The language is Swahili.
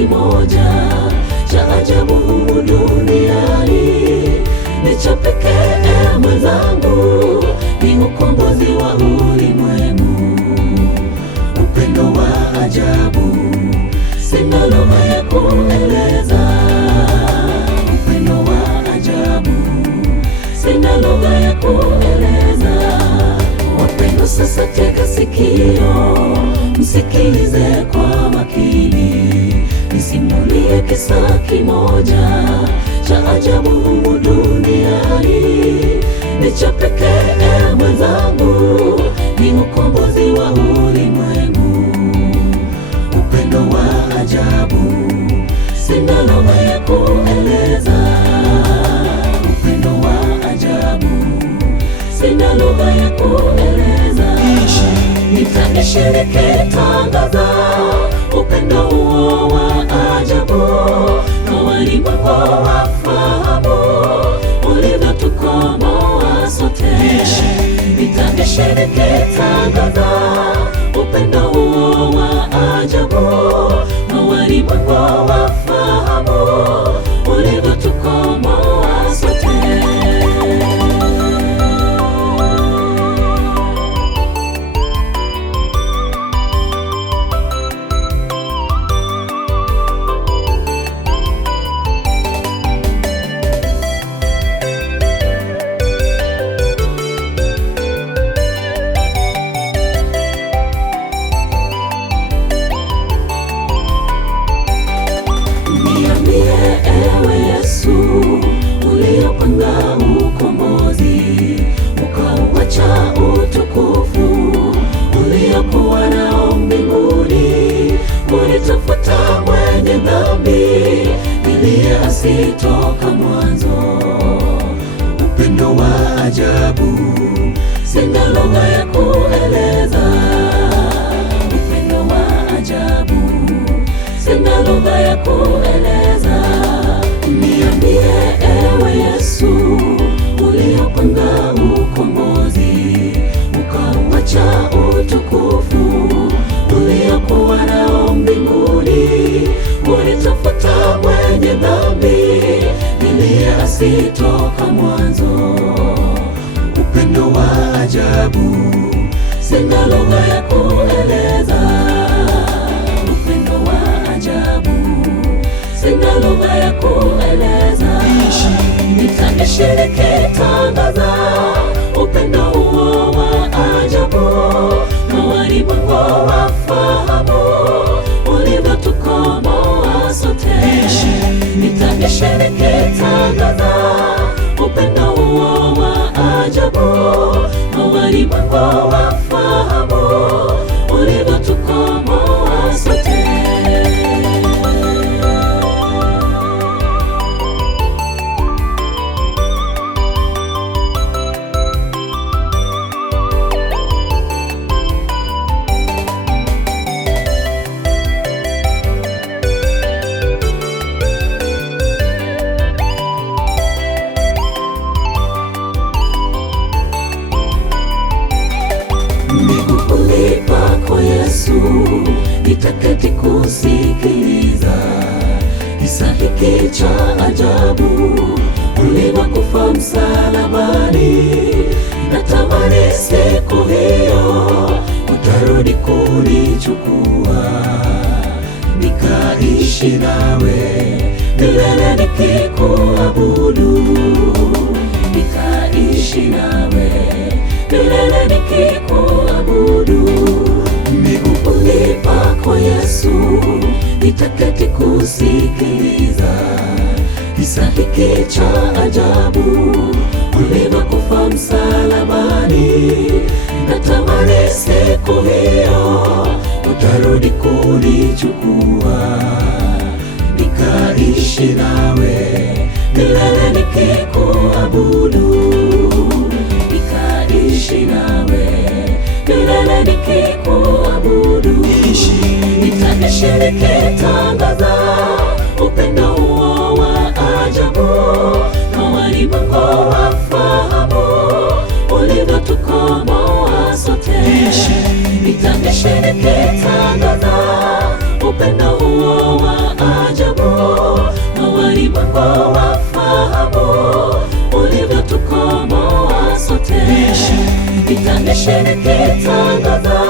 kimoja cha ajabu humu duniani, ni cha pekee mwenzangu, ni ukombozi wa ulimwengu. Upendo wa ajabu, sina lugha ya kueleza. Upendo wa ajabu, sina lugha ya kueleza. Wapendwa, sasa tega sikio, msikilize kwa makini, nisimulie kisa kimoja cha ajabu humu duniani, ni cha pekee mwenzangu, ni ukombozi wa ulimwengu. Upendo wa ajabu, sina lugha ya kueleza. Upendo wa ajabu, sina lugha ya kueleza. Nitashiriki tangaza upendo huo wa ajabu, kwa walimwengu wafahamu ulivyotukomboa sote. Nitashiriki tangaza upendo huo wa ajabu, kwa walimwengu wafahamu ulivyotukomboa sote. Ewe Yesu, uliopanga ukombozi, ukauacha utukufu uliokuwa nao mbinguni, ulitafuta mwenye dhambi niliyeasi toka mwanzo. Upendo wa ajabu, sina lugha ya kueleza. Upendo wa ajabu, sina lugha ya kueleza. Niambie ewe Yesu, uliopanga ukombozi, ukauacha utukufu uliokuwa nao mbinguni, ulitafuta mwenye dhambi niliyeasi toka mwanzo. Upendo wa ajabu, sina lugha ya kueleza. Upendo wa ajabu, sina lugha ya kueleza. Nitashiriki tangaza upendo huo wa ajabu, kwa walimwengu wafahamu ulivyotukomboa sote. Nitashiriki tangaza upendo huo wa ajabu, kwa walimwengu wafahamu ulivyotukomboa sote. Miguuni pako Yesu, nitaketi kusikiliza kisa hiki cha ajabu, ulivyokufa msalabani. Natamani siku hiyo utarudi kunichukua, nikaishi nawe milele nikikuabudu, nikaishi nawe milele nikikuabudu. Miguuni pako Yesu, nitaketi kusikiliza kisa hiki cha ajabu, ulivyokufa msalabani. Natamani siku hiyo utarudi kunichukua, nikaishi nawe milele nikikuabudu, nikaishi nawe milele nikikuabudu. Nitashiriki tangaza upendo huo wa ajabu, kwa walimwengu wafahamu ulivyotukomboa sote. Nitashiriki tangaza upendo huo wa walimwengu wafahamu ulivyotukomboa sote. Nitaishi nikitangaza